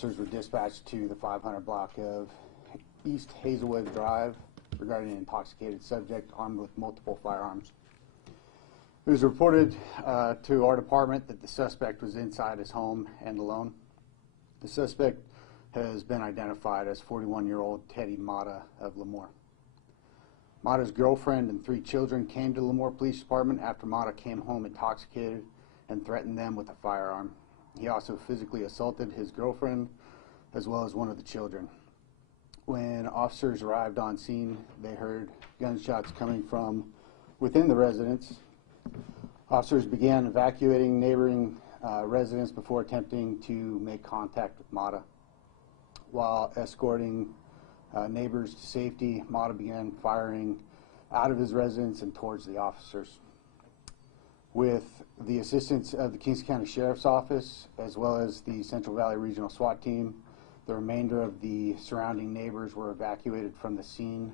Officers were dispatched to the 500 block of East Hazelwood Drive regarding an intoxicated subject armed with multiple firearms. It was reported to our department that the suspect was inside his home and alone. The suspect has been identified as 41-year-old Teddy Mata of Lemoore. Mata's girlfriend and 3 children came to Lemoore Police Department after Mata came home intoxicated and threatened them with a firearm. He also physically assaulted his girlfriend as well as one of the children. When officers arrived on scene, they heard gunshots coming from within the residence. Officers began evacuating neighboring residents before attempting to make contact with Mata. While escorting neighbors to safety, Mata began firing out of his residence and towards the officers. With the assistance of the Kings County Sheriff's Office, as well as the Central Valley Regional SWAT team, the remainder of the surrounding neighbors were evacuated from the scene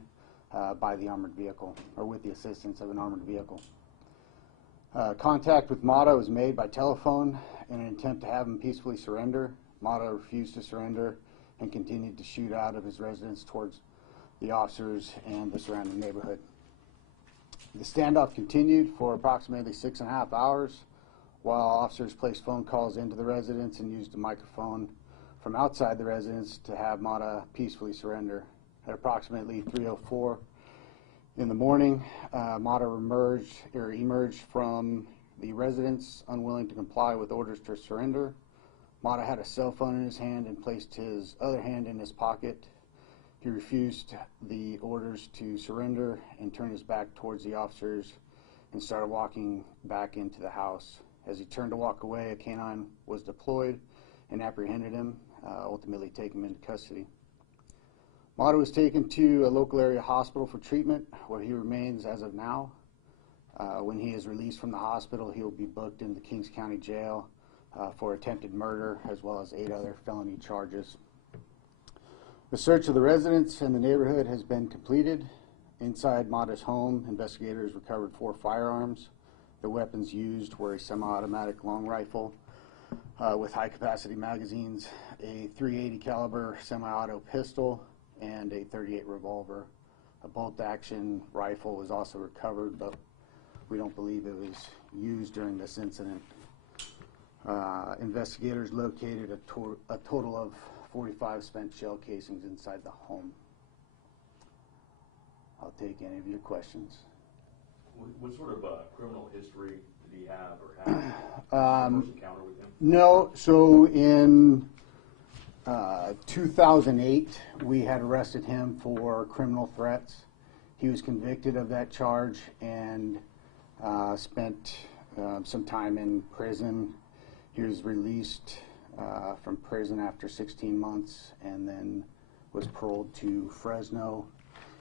by the armored vehicle, or with the assistance of an armored vehicle. Contact with Mata was made by telephone in an attempt to have him peacefully surrender. Mata refused to surrender and continued to shoot out of his residence towards the officers and the surrounding neighborhood. The standoff continued for approximately 6.5 hours while officers placed phone calls into the residence and used a microphone from outside the residence to have Mata peacefully surrender. At approximately 3:04 in the morning, Mata emerged from the residence, unwilling to comply with orders to surrender. Mata had a cell phone in his hand and placed his other hand in his pocket. He refused the orders to surrender and turned his back towards the officers and started walking back into the house. As he turned to walk away, a canine was deployed and apprehended him, ultimately taking him into custody. Mata was taken to a local area hospital for treatment, where he remains as of now. When he is released from the hospital, he will be booked in the Kings County Jail for attempted murder, as well as 8 other felony charges. The search of the residence and the neighborhood has been completed. Inside Mata's home, investigators recovered 4 firearms. The weapons used were a semi-automatic long rifle with high-capacity magazines, a .380 caliber semi-auto pistol, and a .38 revolver. A bolt-action rifle was also recovered, but we don't believe it was used during this incident. Investigators located a total of 45 spent shell casings inside the home. I'll take any of your questions. What sort of criminal history did he have or have? First encounter with him? No, so in 2008, we had arrested him for criminal threats. He was convicted of that charge and spent some time in prison. He was released from prison after 16 months and then was paroled to Fresno.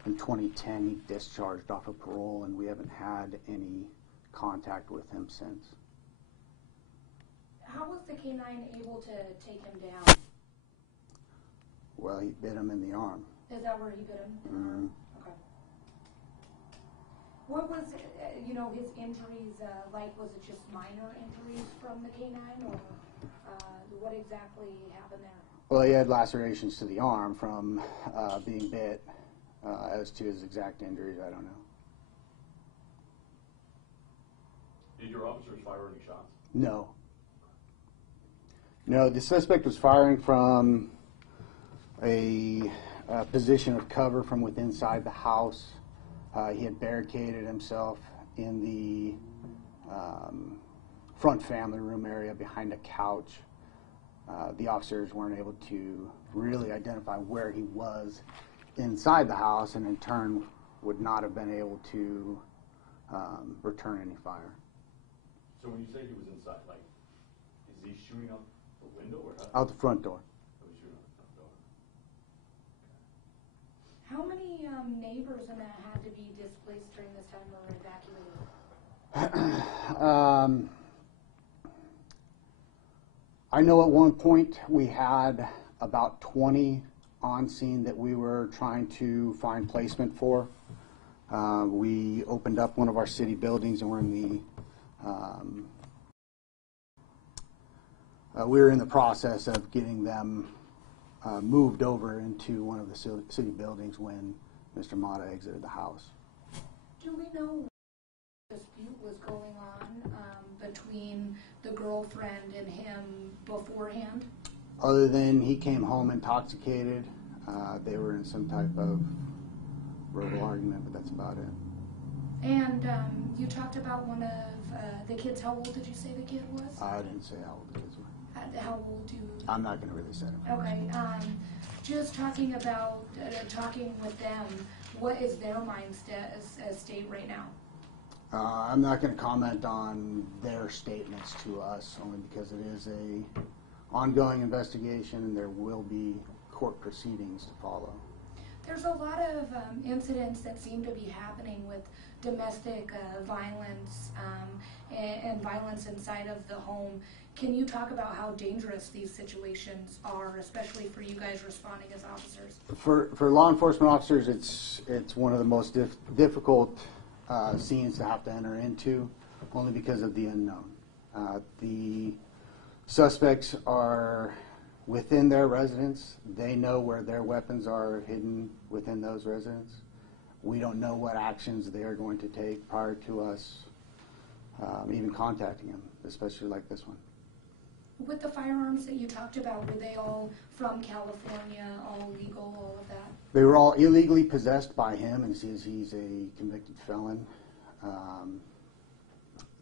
In 2010, he discharged off of parole, and we haven't had any contact with him since. How was the canine able to take him down? Well, he bit him in the arm. Is that where he bit him? Mm-hmm. Okay. What was, his injuries like? Was it just minor injuries from the canine, or what exactly happened there? Well, he had lacerations to the arm from being bit. As to his exact injuries, I don't know. Did your officers fire any shots? No. No, the suspect was firing from a position of cover from within inside the house. He had barricaded himself in the front family room area behind a couch. The officers weren't able to really identify where he was inside the house, and in turn would not have been able to return any fire. So when you say he was inside, like, is he shooting out the window or out the front door? Oh, he's shooting out the front door. How many neighbors in that had to be displaced during this time or evacuated? I know at one point we had about 20 on scene that we were trying to find placement for. We opened up one of our city buildings, and we were in the process of getting them moved over into one of the city buildings when Mr. Mata exited the house. Do we know what dispute was going on between the girlfriend and him beforehand? Other than he came home intoxicated, they were in some type of verbal argument, but that's about it. And you talked about one of the kids. How old did you say the kid was? I didn't say how old the kids were. How old do you? I'm not going to really say it. Okay. Just talking about talking with them. What is their mind state right now? I'm not going to comment on their statements to us, only because it is a ongoing investigation and there will be court proceedings to follow. There's a lot of incidents that seem to be happening with domestic violence and violence inside of the home. Can you talk about how dangerous these situations are, especially for you guys responding as officers? For law enforcement officers, it's one of the most difficult scenes to have to enter into, only because of the unknown. The suspects are within their residence. They know where their weapons are hidden within those residents. We don't know what actions they are going to take prior to us even contacting them, especially like this one. With the firearms that you talked about, were they all from California, all legal, all of that? They were all illegally possessed by him, and he's a convicted felon.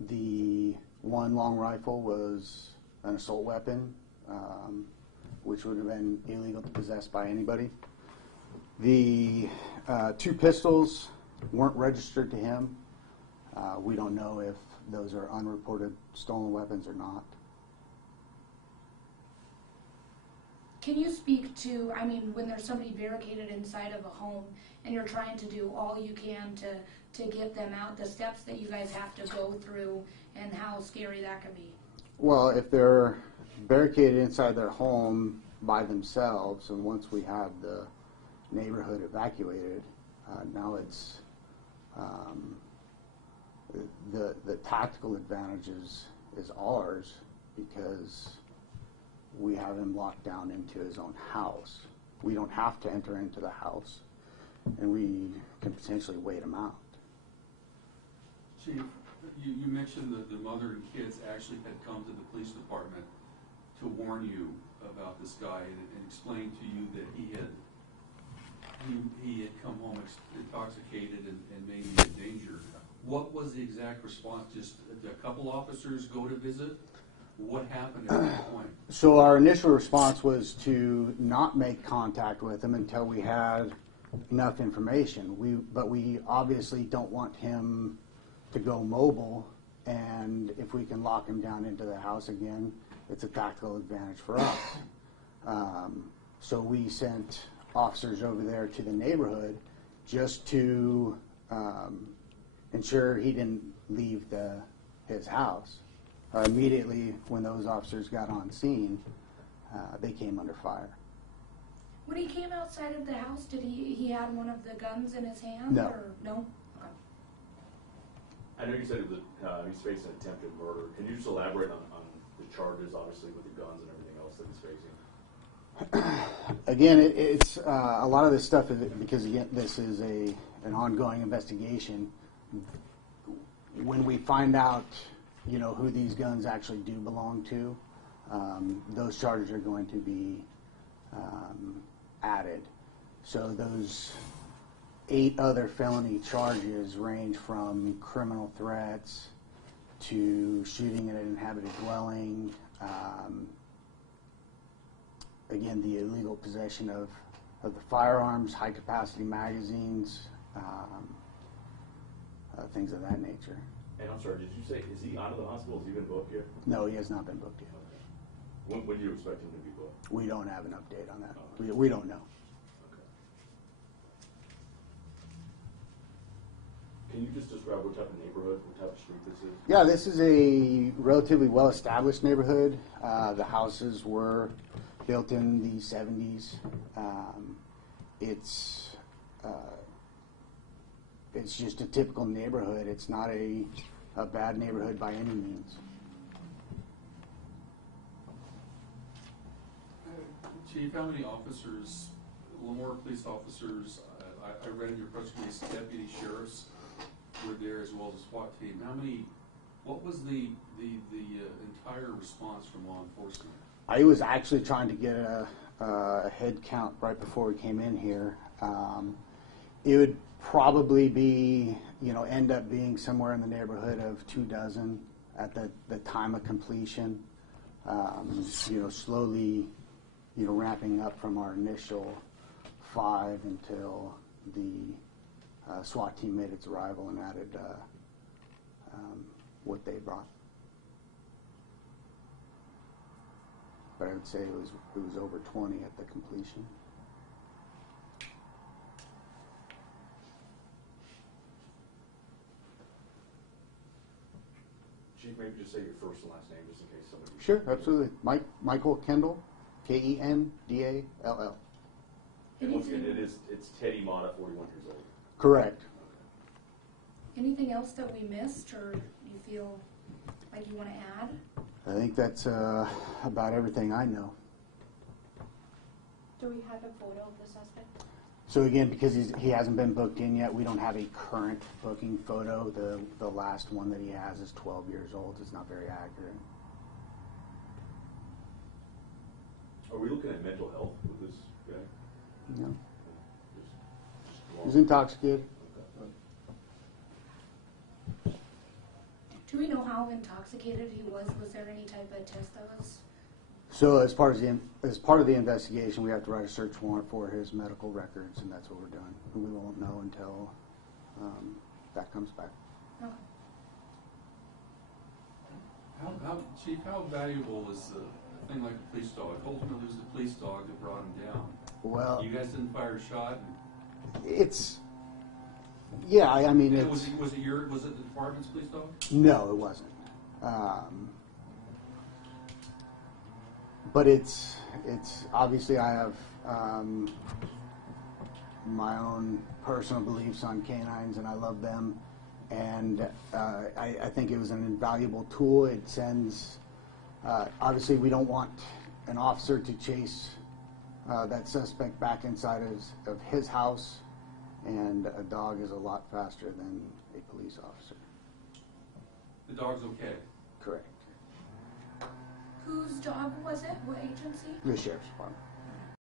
The one long rifle was an assault weapon, which would have been illegal to possess by anybody. The two pistols weren't registered to him. We don't know if those are unreported stolen weapons or not. Can you speak to, I mean, when there's somebody barricaded inside of a home and you're trying to do all you can to get them out, the steps that you guys have to go through and how scary that can be? Well, if they're barricaded inside their home by themselves, and once we have the neighborhood evacuated, now it's the tactical advantage is ours, because we have him locked down into his own house. We don't have to enter into the house, and we can potentially wait him out. Chief, you mentioned that the mother and kids actually had come to the police department to warn you about this guy and explain to you that he had come home intoxicated and maybe in danger. What was the exact response? Just a couple officers go to visit? What happened at that point? So our initial response was to not make contact with him until we had enough information. But we obviously don't want him to go mobile, and if we can lock him down into the house again, it's a tactical advantage for us. So we sent officers over there to the neighborhood just to ensure he didn't leave his house. Immediately when those officers got on scene, they came under fire. When he came outside of the house, did he had one of the guns in his hand? No. Or no? I know you said he's facing attempted murder. Can you just elaborate on the charges, obviously, with the guns and everything else that he's facing? Again, it's a lot of this stuff is because, again, this is an ongoing investigation. When we find out, who these guns actually do belong to, those charges are going to be added. So those 8 other felony charges range from criminal threats to shooting in an inhabited dwelling, again, the illegal possession of the firearms, high-capacity magazines, things of that nature. And I'm sorry, did you say, is he out of the hospital? Has he been booked yet? No, he has not been booked yet. Okay. When do you expect him to be booked? We don't have an update on that. Okay. We don't know. Okay. Can you just describe what type of neighborhood, what type of street this is? Yeah, this is a relatively well-established neighborhood. The houses were built in the 70s. It's just a typical neighborhood. It's not a bad neighborhood by any means. Chief, how many officers, Lemoore Police Officers, I read in your press release, deputy sheriffs were there as well as a SWAT team. What was the entire response from law enforcement? I was actually trying to get a head count right before we came in here. It would probably be, end up being somewhere in the neighborhood of 24 at the time of completion. Slowly, ramping up from our initial 5 until the SWAT team made its arrival and added what they brought. But I would say it was over 20 at the completion. Chief, maybe just say your first and last name just in case somebody... Sure, absolutely. Michael Kendall, Kendall. And once again, it's Teddy Mata, 41 years old. Correct. Anything else that we missed, or you feel like you want to add? I think that's about everything I know. Do we have a photo of the suspect? So again, because he hasn't been booked in yet, we don't have a current booking photo. The last one that he has is 12 years old. It's not very accurate. Are we looking at mental health with this guy? No. Just He's intoxicated. Do we know how intoxicated he was? Was there any type of test that was? So as part of the investigation, we have to write a search warrant for his medical records, and that's what we're doing. And we won't know until that comes back. Okay. Chief, how valuable is a thing like a police dog? Ultimately, it was the police dog that brought him down. Well, You guys didn't fire a shot? it's, yeah, I mean, Was it the department's police dog? No, it wasn't. But it's obviously I have my own personal beliefs on canines, and I love them. And I think it was an invaluable tool. It sends, obviously we don't want an officer to chase that suspect back inside of his house, and a dog is a lot faster than a police officer. The dog's okay? Correct. Whose dog was it? What agency? The sheriff's department.